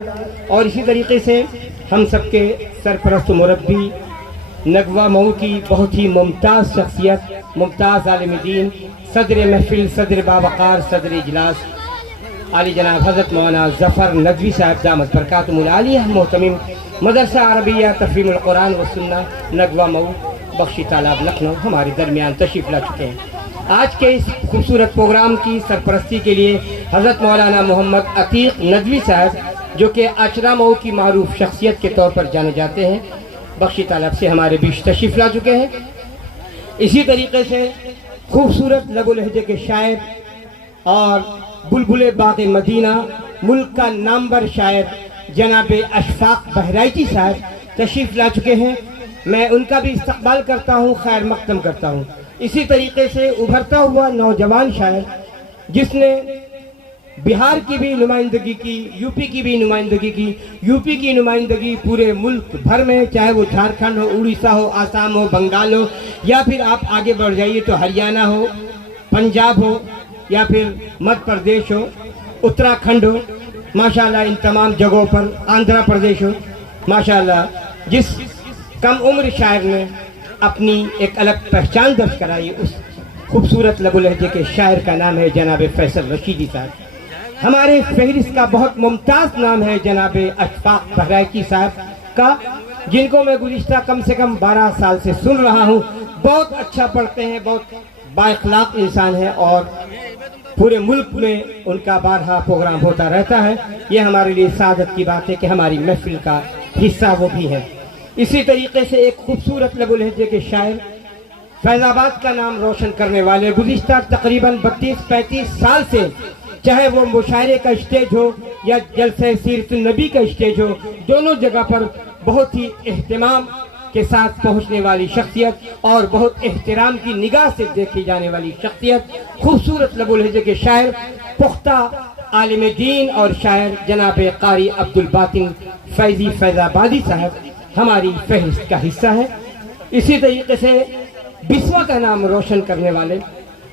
اور اسی طریقے سے ہم سب کے سرپرست مربی نگوا مئو کی بہت ہی ممتاز شخصیت، ممتاز عالم دین، صدر محفل، صدر باوقار، صدر اجلاس عالی جناب حضرت مولانا ظفر ندوی صاحب دامت برکاتہم العالیہ، محتمم مدرسہ عربیہ تفہیم القرآن والسنہ نگوا مئو بخشی تالاب لکھنؤ ہمارے درمیان تشریف لا چکے ہیں۔ آج کے اس خوبصورت پروگرام کی سرپرستی کے لیے حضرت مولانا محمد عتیق ندوی صاحب، جو کہ آچرہ مئو کی معروف شخصیت کے طور پر جانے جاتے ہیں، بخشی تالاب سے ہمارے بیچ تشریف لا چکے ہیں۔ اسی طریقے سے خوبصورت لب و لہجے کے شاعر اور بلبل باغ مدینہ، ملک کا نامور شاعر جناب اشفاق بہرائچی صاحب تشریف لا چکے ہیں۔ میں ان کا بھی استقبال کرتا ہوں، خیر مقدم کرتا ہوں۔ اسی طریقے سے ابھرتا ہوا نوجوان شاعر جس نے بہار کی بھی نمائندگی کی، یو پی کی بھی نمائندگی کی، یو پی کی نمائندگی پورے ملک بھر میں، چاہے وہ جھارکھنڈ ہو، اڑیسہ ہو، آسام ہو، بنگال ہو، یا پھر آپ آگے بڑھ جائیے تو ہریانہ ہو، پنجاب ہو، یا پھر مدھیہ پردیش ہو، اتراکھنڈ ہو، ماشاءاللہ ان تمام جگہوں پر، آندھرا پردیش ہو، ماشاءاللہ جس کم عمر شاعر نے اپنی ایک الگ پہچان درج کرائی، اس خوبصورت لب و لہجے کے شاعر کا نام ہے جناب فیصل رشیدی صاحب۔ ہمارے فہرست کا بہت ممتاز نام ہے جناب اشفاق بہرائچی صاحب کا، جن کو میں گزشتہ کم سے کم 12 سال سے سن رہا ہوں۔ بہت اچھا پڑھتے ہیں، بہت با اخلاق انسان ہے، اور پورے ملک میں ان کا بارہا پروگرام ہوتا رہتا ہے۔ یہ ہمارے لیے سعادت کی بات ہے کہ ہماری محفل کا حصہ وہ بھی ہے۔ اسی طریقے سے ایک خوبصورت لب و لہجے کے شاعر، فیض آباد کا نام روشن کرنے والے، گزشتہ تقریباً 32-35 سال سے، چاہے وہ مشاعرے کا اسٹیج ہو یا جلسہ سیرت النبی کا اسٹیج ہو، دونوں جگہ پر بہت ہی اہتمام کے ساتھ پہنچنے والی شخصیت اور بہت احترام کی نگاہ سے دیکھی جانے والی شخصیت، خوبصورت لب و لہجے کے شاعر، پختہ عالم دین اور شاعر جناب قاری عبدالباطن فیضی فیض آبادی صاحب ہماری فہرست کا حصہ ہے۔ اسی طریقے سے بسوا کا نام روشن کرنے والے،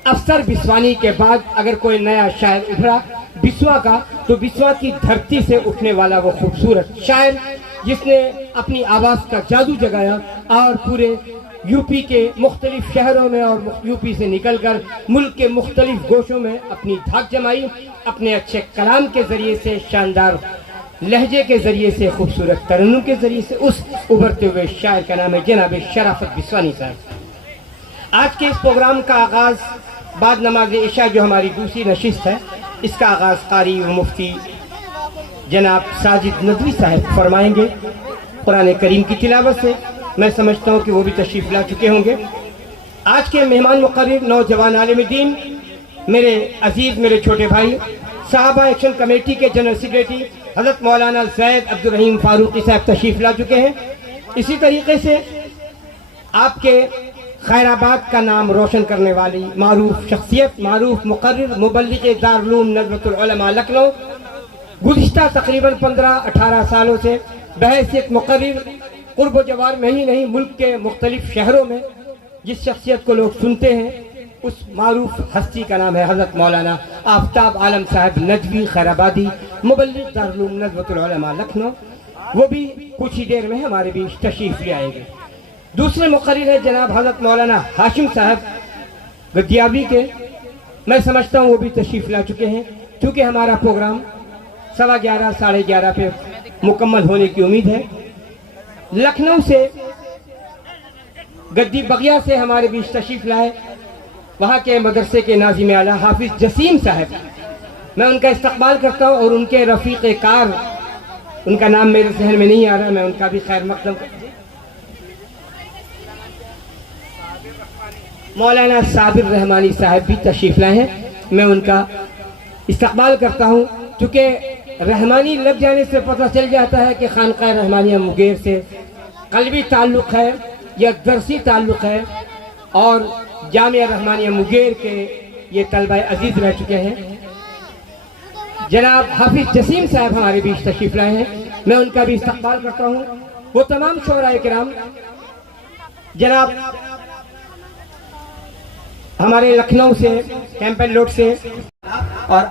افسر بسوانی کے بعد اگر کوئی نیا شاعر ابھرا بسوا کا، تو بسوا کی دھرتی سے اٹھنے والا وہ خوبصورت شاعر جس نے اپنی آواز کا جادو جگایا اور پورے یو پی کے مختلف شہروں میں اور یو پی سے نکل کر ملک کے مختلف گوشوں میں اپنی دھاک جمائی، اپنے اچھے کلام کے ذریعے سے، شاندار لہجے کے ذریعے سے، خوبصورت ترنم کے ذریعے سے۔ اس ابھرتے ہوئے شاعر کا نام ہے جناب شرافت بسوانی صاحب۔ آج کے اس پروگرام کا آغاز بعد نماز عشاء، جو ہماری دوسری نشست ہے، اس کا آغاز قاری و مفتی جناب ساجد ندوی صاحب فرمائیں گے قرآن کریم کی تلاوت سے۔ میں سمجھتا ہوں کہ وہ بھی تشریف لا چکے ہوں گے۔ آج کے مہمان مقرر نوجوان عالم دین، میرے عزیز، میرے چھوٹے بھائی، صحابہ ایکشن کمیٹی کے جنرل سیکریٹری حضرت مولانا زید عبدالرحیم فاروقی صاحب تشریف لا چکے ہیں۔ اسی طریقے سے آپ کے خیر آباد کا نام روشن کرنے والی معروف شخصیت، معروف مقرر، مبلغ دارالعلوم ندوۃ العلماء لکھنؤ، گزشتہ تقریباً 15-18 سالوں سے بحیثیت مقرر قرب و جوار میں ہی نہیں، ملک کے مختلف شہروں میں جس شخصیت کو لوگ سنتے ہیں، اس معروف ہستی کا نام ہے حضرت مولانا آفتاب عالم صاحب ندوی خیر آبادی، مبلغ دارالعلوم ندوۃ العلماء لکھنؤ۔ وہ بھی کچھ ہی دیر میں ہمارے بیچ تشریف لے آئیں گے۔ دوسرے مقرر ہے جناب حضرت مولانا ہاشم صاحب گدیابی کے، میں سمجھتا ہوں وہ بھی تشریف لا چکے ہیں، کیونکہ ہمارا پروگرام 11:15 ساڑھے 11 پہ مکمل ہونے کی امید ہے۔ لکھنؤ سے گدی بغیا سے ہمارے بیچ تشریف لائے وہاں کے مدرسے کے ناظم اعلیٰ حافظ جسیم صاحب، میں ان کا استقبال کرتا ہوں، اور ان کے رفیق کار، ان کا نام میرے ذہن میں نہیں آ رہا، میں ان کا بھی خیر مقدم کرتا ہوں۔ مولانا صابر رحمانی صاحب بھی تشریف لائے ہیں، میں ان کا استقبال کرتا ہوں، چونکہ رحمانی لگ جانے سے پتہ چل جاتا ہے کہ خانقاہ رحمانیہ مگیر سے قلبی تعلق ہے یا درسی تعلق ہے، اور جامعہ رحمانیہ مگیر کے یہ طلبہ عزیز رہ چکے ہیں۔ جناب حافظ جسیم صاحب ہمارے بیچ تشریف لائے ہیں، میں ان کا بھی استقبال کرتا ہوں۔ وہ تمام شعراء کرام، جناب ہمارے لکھنؤ سے، کیمپن روڈ سے، اور